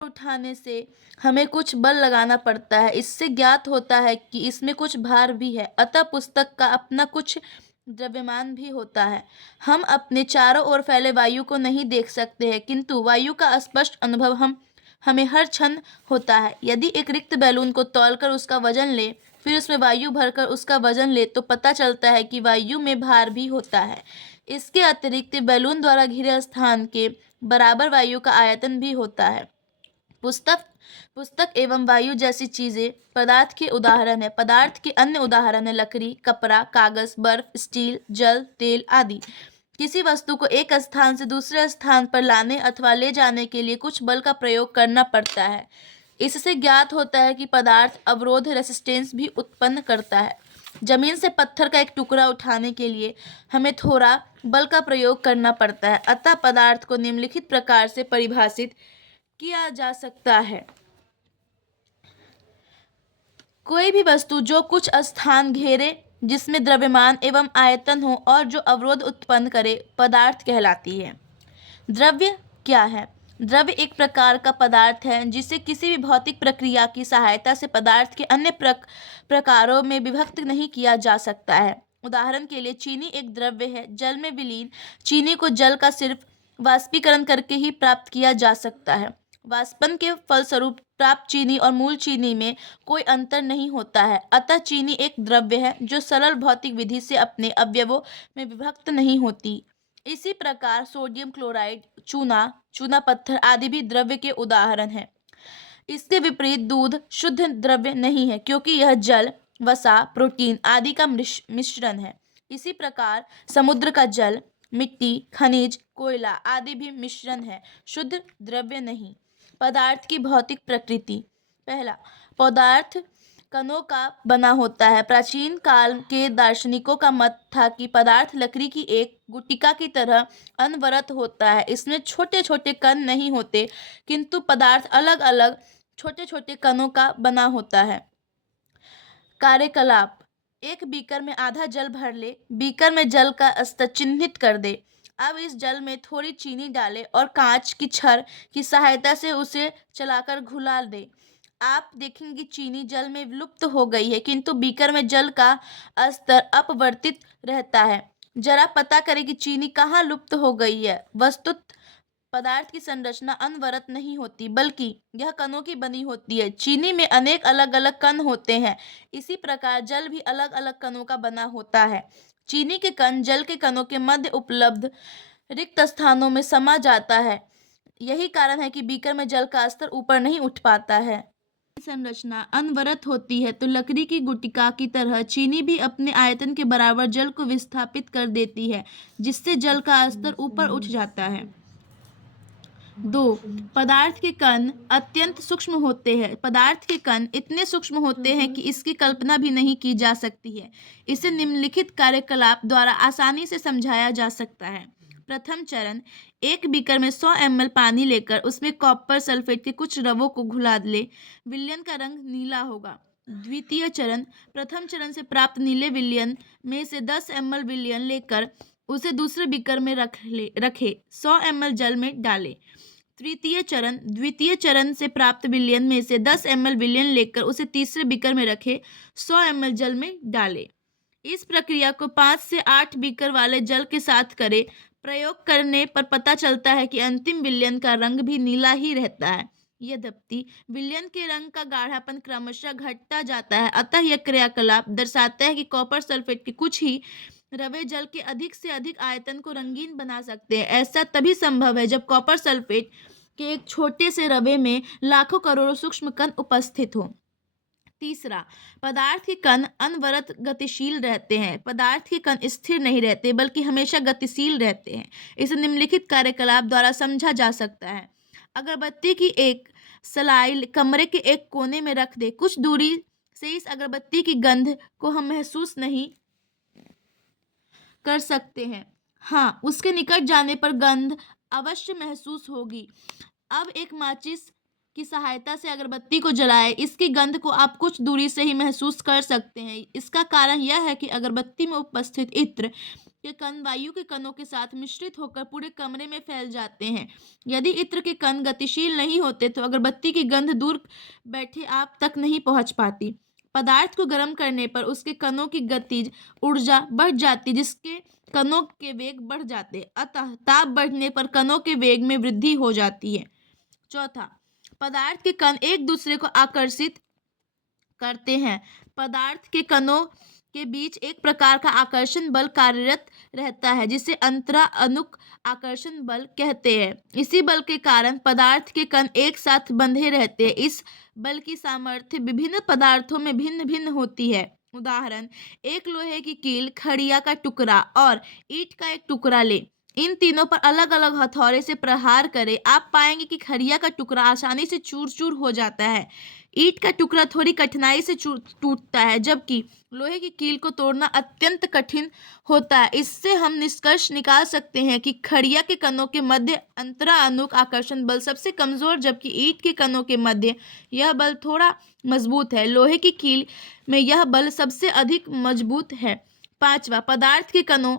उठाने से हमें कुछ बल लगाना पड़ता है। इससे ज्ञात होता है कि इसमें कुछ भार भी है, अतः पुस्तक का अपना कुछ द्रव्यमान भी होता है। हम अपने चारों ओर फैले वायु को नहीं देख सकते हैं, किंतु वायु का स्पष्ट अनुभव हमें हर क्षण होता है। यदि एक रिक्त बैलून को तौलकर उसका वजन ले, फिर उसमें वायु भरकर उसका वजन ले, तो पता चलता है कि वायु में भार भी होता है। इसके अतिरिक्त बैलून द्वारा घिरे स्थान के बराबर वायु का आयतन भी होता है। पुस्तक पुस्तक एवं वायु जैसी चीजें पदार्थ के उदाहरण है। पदार्थ के अन्य उदाहरण है लकड़ी, कपड़ा, कागज, बर्फ, स्टील, जल, तेल आदि। किसी वस्तु को एक स्थान से दूसरे स्थान पर लाने अथवा ले जाने के लिए कुछ बल का प्रयोग करना पड़ता है। इससे ज्ञात होता है कि पदार्थ अवरोध रेसिस्टेंस भी उत्पन्न करता है। जमीन से पत्थर का एक टुकड़ा उठाने के लिए हमें थोड़ा बल का प्रयोग करना पड़ता है। अतः पदार्थ को निम्नलिखित प्रकार से परिभाषित किया जा सकता है। कोई भी वस्तु जो कुछ स्थान घेरे, जिसमें द्रव्यमान एवं आयतन हो और जो अवरोध उत्पन्न करे, पदार्थ कहलाती है। द्रव्य क्या है? द्रव्य एक प्रकार का पदार्थ है जिसे किसी भी भौतिक प्रक्रिया की सहायता से पदार्थ के अन्य प्रकारों में विभक्त नहीं किया जा सकता है। उदाहरण के लिए चीनी एक द्रव्य है। जल में विलीन चीनी को जल का सिर्फ वाष्पीकरण करके ही प्राप्त किया जा सकता है। वाष्पन के फलस्वरूप प्राप्त चीनी और मूल चीनी में कोई अंतर नहीं होता है। अतः चीनी एक द्रव्य है जो सरल भौतिक विधि से अपने अवयवों में विभक्त नहीं होती। इसी प्रकार सोडियम क्लोराइड, चूना, चूना पत्थर आदि भी द्रव्य के उदाहरण हैं। इसके विपरीत दूध शुद्ध द्रव्य नहीं है, क्योंकि यह जल, वसा, प्रोटीन आदि का मिश्रण है। इसी प्रकार समुद्र का जल, मिट्टी, खनिज, कोयला आदि भी मिश्रण है, शुद्ध द्रव्य नहीं। पदार्थ की भौतिक प्रकृति। पहला, पदार्थ कणों का बना होता है। प्राचीन काल के दार्शनिकों का मत था कि पदार्थ लकड़ी की एक गुटिका की तरह अनवरत होता है। इसमें छोटे छोटे कण नहीं होते, किंतु पदार्थ अलग अलग छोटे छोटे कणों का बना होता है। कार्यकलाप। एक बीकर में आधा जल भर ले, बीकर में जल का स्तर चिन्हित कर दे। अब इस जल में थोड़ी चीनी डाले और कांच की छड़ की सहायता से उसे चलाकर घुला दे। आप देखेंगे चीनी जल में लुप्त हो गई है, किंतु बीकर में जल का स्तर अपवर्तित रहता है। जरा पता करें कि चीनी कहाँ लुप्त हो गई है। वस्तुतः पदार्थ की संरचना अनवरत नहीं होती, बल्कि यह कणों की बनी होती है। चीनी में अनेक अलग अलग कण होते हैं। इसी प्रकार जल भी अलग अलग कणों का बना होता है। चीनी के कण जल के कणों के मध्य उपलब्ध रिक्त स्थानों में समा जाता है। यही कारण है कि बीकर में जल का स्तर ऊपर नहीं उठ पाता है। संरचना अनवरत होती है तो लकड़ी की गुटिका की तरह चीनी भी अपने आयतन के बराबर जल को विस्थापित कर देती है, जिससे जल का स्तर ऊपर उठ जाता है। 2. पदार्थ के कण अत्यंत सूक्ष्म होते हैं। पदार्थ के कण इतने सूक्ष्म होते हैं कि इसकी कल्पना भी नहीं की जा सकती है। इसे निम्नलिखित कार्यकलाप द्वारा आसानी से समझाया जा सकता है। प्रथम चरण, एक बीकर में 100 ml पानी लेकर उसमें कॉपर सल्फेट के कुछ रवों को घुला ले। विलयन का रंग नीला होगा। द्वितीय चरण, प्रथम चरण से प्राप्त नीले विलयन में से 10 ml विलयन लेकर उसे दूसरे बीकर में रखे 100 ml जल में डाले। तृतीय चरण, द्वितीय चरण से प्राप्त विलयन में से 10 ml विलयन लेकर उसे तीसरे बीकर में रखे 100 ml जल में डाले। इस प्रक्रिया को 5 से 8 बीकर वाले जल के साथ करें। प्रयोग करने पर पता चलता है कि अंतिम विलयन का रंग भी नीला ही रहता है। यद्यपि विलयन के रंग का गाढ़ापन क्रमशः घटता जाता है। अतः यह क्रियाकलाप दर्शाता है कि कॉपर सल्फेट के कुछ ही रवे जल के अधिक से अधिक आयतन को रंगीन बना सकते हैं। ऐसा तभी संभव है जब कॉपर सल्फेट के एक छोटे से रवे में लाखों करोड़ों सूक्ष्म कण उपस्थित हो। तीसरा, पदार्थ के कण अनवरत गतिशील रहते हैं। पदार्थ के कण स्थिर नहीं रहते, बल्कि हमेशा गतिशील रहते हैं। इसे निम्नलिखित कार्यकलाप द्वारा समझा जा सकता है। अगरबत्ती की एक सलाई कमरे के एक कोने में रख दे। कुछ दूरी से इस अगरबत्ती की गंध को हम महसूस नहीं कर सकते हैं। हाँ, उसके निकट जाने पर गंध अवश्य महसूस होगी। अब एक माचिस की सहायता से अगरबत्ती को जलाएं। इसकी गंध को आप कुछ दूरी से ही महसूस कर सकते हैं। इसका कारण यह है कि अगरबत्ती में उपस्थित इत्र के कण वायु के कणों के साथ मिश्रित होकर पूरे कमरे में फैल जाते हैं। यदि इत्र के कण गतिशील नहीं होते तो अगरबत्ती की गंध दूर बैठे आप तक नहीं पहुंच पाती। पदार्थ को गर्म करने पर उसके कणों की गतिज ऊर्जा बढ़ जाती, जिसके कणों के वेग बढ़ जाते, अतः ताप बढ़ने पर कणों के वेग में वृद्धि हो जाती है। चौथा, पदार्थ के कण एक दूसरे को आकर्षित करते हैं। पदार्थ के कणों के बीच एक प्रकार का आकर्षण बल कार्यरत रहता है, जिसे अंतरानुक आकर्षण बल कहते हैं। इसी बल के कारण पदार्थ के कण एक साथ बंधे रहते हैं। इस बल की सामर्थ्य विभिन्न पदार्थों में भिन्न भिन्न होती है। उदाहरण, एक लोहे की कील, खड़िया का टुकड़ा और ईंट का एक टुकड़ा ले। इन तीनों पर अलग अलग हथौड़े से प्रहार करें, आप पाएंगे कि खड़िया का टुकड़ा आसानी से चूर चूर हो जाता है। ईंट का टुकड़ा थोड़ी कठिनाई से टूटता है, जबकि लोहे की कील को तोड़ना अत्यंत कठिन होता है। इससे हम निष्कर्ष निकाल सकते हैं कि खड़िया के कणों के मध्य अंतरानुक आकर्षण बल सबसे कमजोर, जबकि ईंट के कणों के मध्य यह बल थोड़ा मजबूत है। लोहे की कील में यह बल सबसे अधिक मजबूत है। पांचवा, पदार्थ के कणों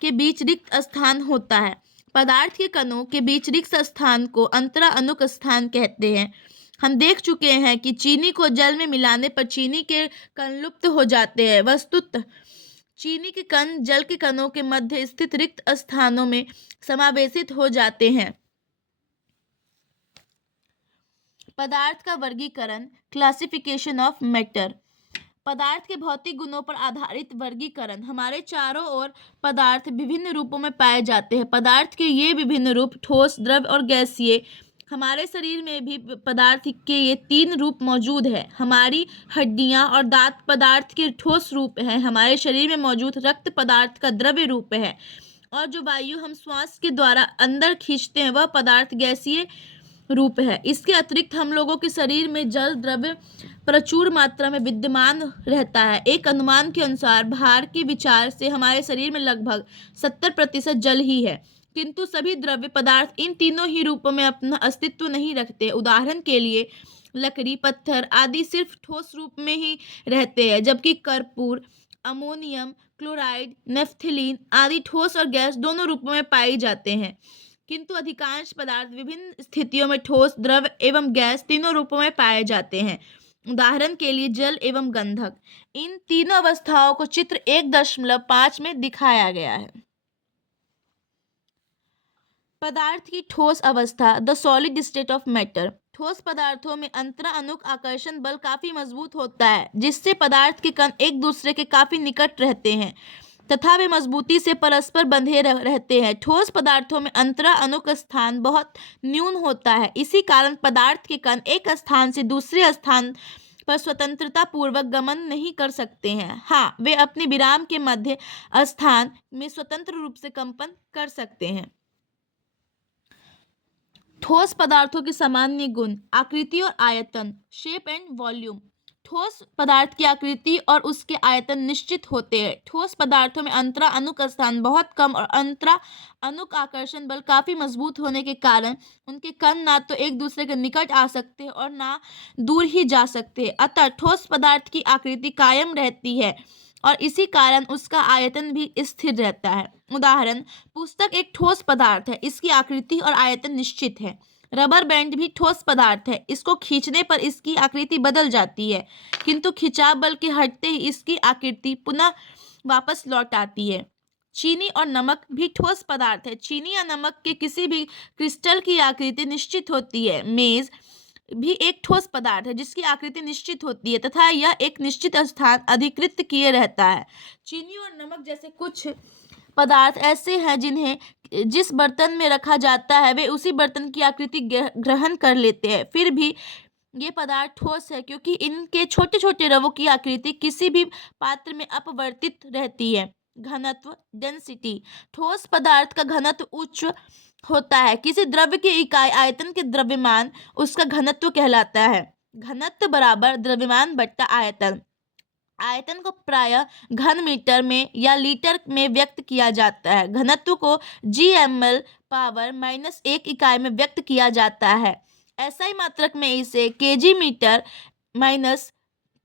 के बीच रिक्त स्थान होता है। पदार्थ के कणों के बीच रिक्त स्थान को अंतरानुक स्थान कहते हैं। हम देख चुके हैं कि चीनी को जल में मिलाने पर चीनी के कण लुप्त हो जाते हैं। वस्तुतः चीनी के कण जल के कणों के मध्य स्थित रिक्त स्थानों में समावेशित हो जाते हैं। पदार्थ का वर्गीकरण, क्लासिफिकेशन ऑफ मैटर। पदार्थ के भौतिक गुणों पर आधारित वर्गीकरण। हमारे चारों ओर पदार्थ विभिन्न रूपों में पाए जाते हैं। पदार्थ के ये विभिन्न रूप, ठोस, द्रव और गैसीय। हमारे शरीर में भी पदार्थ के ये तीन रूप मौजूद है। हमारी हड्डियां और दांत पदार्थ के ठोस रूप हैं। हमारे शरीर में मौजूद रक्त पदार्थ का द्रव्य रूप है, और जो वायु हम श्वास के द्वारा अंदर खींचते हैं वह पदार्थ गैसीय रूप है। इसके अतिरिक्त हम लोगों के शरीर में जल द्रव्य प्रचुर मात्रा में विद्यमान रहता है। एक अनुमान के अनुसार भार के विचार से हमारे शरीर में लगभग 70% जल ही है, किंतु सभी द्रव्य पदार्थ इन तीनों ही रूपों में अपना अस्तित्व नहीं रखते। उदाहरण के लिए लकड़ी, पत्थर आदि सिर्फ ठोस रूप में ही रहते हैं, जबकि कर्पूर, अमोनियम क्लोराइड, नेफ्थलीन आदि ठोस और गैस दोनों रूपों में पाए जाते हैं। किंतु अधिकांश पदार्थ विभिन्न स्थितियों में ठोस, द्रव एवं गैस तीनों रूपों में पाए जाते हैं। उदाहरण के लिए जल एवं गंधक। इन तीनों अवस्थाओं को चित्र 1.5 में दिखाया गया है। पदार्थ की ठोस अवस्था, the solid state of matter. ठोस पदार्थों में अंतरानुक आकर्षण बल काफी मजबूत होता है, जिससे पदार्थ के कण एक दूसरे के काफी निकट रहते हैं तथा वे मजबूती से परस्पर बंधे रहते हैं। ठोस पदार्थों में अंतरानुक स्थान बहुत न्यून होता है। इसी कारण पदार्थ के कण एक स्थान से दूसरे स्थान पर स्वतंत्रता पूर्वक गमन नहीं कर सकते हैं। हाँ, वे अपने विराम के मध्य स्थान में स्वतंत्र रूप से कंपन कर सकते हैं। ठोस पदार्थों के सामान्य गुण, आकृति और आयतन, शेप एंड वॉल्यूम। ठोस पदार्थ की आकृति और उसके आयतन निश्चित होते हैं। ठोस पदार्थों में अंतरानुक स्थान बहुत कम और अंतरानुक आकर्षण बल काफी मजबूत होने के कारण उनके कण ना तो एक दूसरे के निकट आ सकते हैं और ना दूर ही जा सकते हैं। अतः ठोस पदार्थ की आकृति कायम रहती है और इसी कारण उसका आयतन भी स्थिर रहता है। उदाहरण, पुस्तक एक ठोस पदार्थ है, इसकी आकृति और आयतन निश्चित है। रबर बैंड भी ठोस पदार्थ है, इसको खींचने पर इसकी आकृति बदल जाती है, किंतु खिंचाव बल के हटते ही इसकी आकृति पुनः वापस लौट आती है। चीनी और नमक भी ठोस पदार्थ है। चीनी या नमक के किसी भी क्रिस्टल की आकृति निश्चित होती है। मेज भी एक ठोस पदार्थ है जिसकी आकृति निश्चित होती है तथा यह एक निश्चित स्थान अधिकृत किए रहता है। चीनी और नमक जैसे कुछ पदार्थ ऐसे हैं जिन्हें जिस बर्तन में रखा जाता है वे उसी बर्तन की आकृति ग्रहण कर लेते हैं। फिर भी ये पदार्थ ठोस है क्योंकि इनके छोटे छोटे रवों की आकृति किसी भी पात्र में अपवर्तित रहती है। घनत्व, डेंसिटी। ठोस पदार्थ का घनत्व उच्च होता है। किसी द्रव्य की इकाई आयतन के द्रव्यमान उसका घनत्व कहलाता है। घनत्व बराबर द्रव्यमान बट्टा आयतन। आयतन को प्रायः घन मीटर में या लीटर में व्यक्त किया जाता है। घनत्व को GmL⁻⁻1 इकाई में व्यक्त किया जाता है। SI मात्रक में इसे kg मीटर माइनस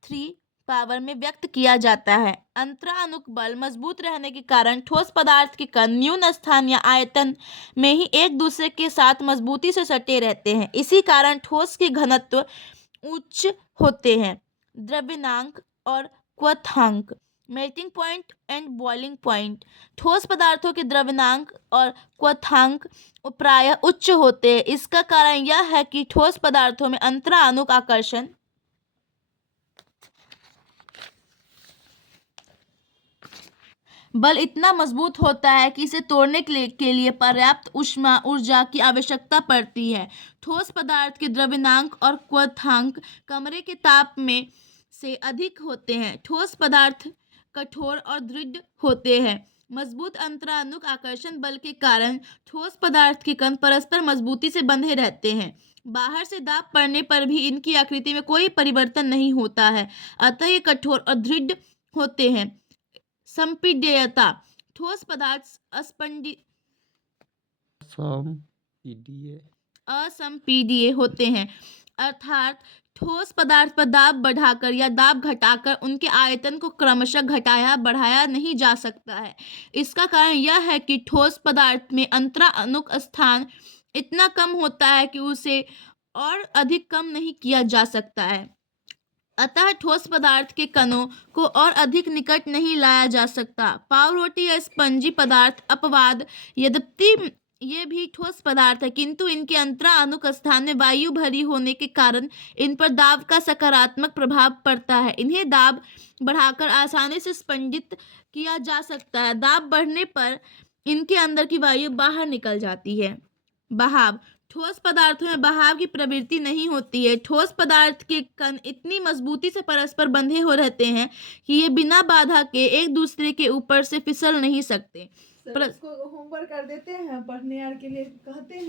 3 पावर में व्यक्त किया जाता है। अंतरानुक बल मजबूत रहने के कारण ठोस पदार्थ के कण न्यून स्थान या आयतन में ही एक दूसरे के साथ मजबूती से सटे रहते हैं। इसी कारण ठोस के घनत्व उच्च होते हैं। द्रव्यनांक और क्वथनांक, melting point and boiling point. ठोस पदार्थों के द्रव्यनांक और क्वथनांक प्रायः उच्च होते हैं। इसका कारण यह है कि ठोस पदार्थों में अंतरानुक आकर्षण बल इतना मजबूत होता है कि इसे तोड़ने के लिए पर्याप्त ऊष्मा ऊर्जा की आवश्यकता पड़ती है। ठोस पदार्थ के द्रव्यनांक और क्वथनांक कमरे के ताप में से अधिक होते हैं। ठोस पदार्थ कठोर और दृढ़ होते हैं। मजबूत अंतरानुक आकर्षण बल के कारण ठोस पदार्थ के कण परस्पर मजबूती से बंधे रहते हैं। बाहर से दाब पड़ने पर भी इनकी आकृति में कोई परिवर्तन नहीं होता है, अतः ये कठोर और दृढ़ होते हैं। संपीड्यता, ठोस पदार्थ असंपीड्य होते हैं, अर्थात ठोस पदार्थ पर दाब बढ़ाकर या दाब घटाकर उनके आयतन को क्रमशः घटाया बढ़ाया नहीं जा सकता है। इसका कारण यह है कि ठोस पदार्थ में अंतरानुक स्थान इतना कम होता है कि उसे और अधिक कम नहीं किया जा सकता है। अतः ठोस पदार्थ के कणों को और अधिक निकट नहीं लाया जा सकता। पावरोटी या स्पंजी पदार्थ अपवाद, यद्यपि ये भी ठोस पदार्थ है, किंतु इनके अंतरानुक स्थान में वायु भरी होने के कारण इन पर दाब का सकारात्मक प्रभाव पड़ता है। इन्हें दाब बढ़ाकर आसानी से स्पंदित किया जा सकता है। दाब बढ़ने पर इनके अंदर की वायु बाहर निकल जाती है। बहाव, ठोस पदार्थों में बहाव की प्रवृत्ति नहीं होती है। ठोस पदार्थ के कण इतनी मजबूती से परस्पर बंधे हो रहते हैं कि ये बिना बाधा के एक दूसरे के ऊपर से फिसल नहीं सकते। सर, इसको होमवर्क कर देते हैं, पढ़ने यार के लिए कहते हैं।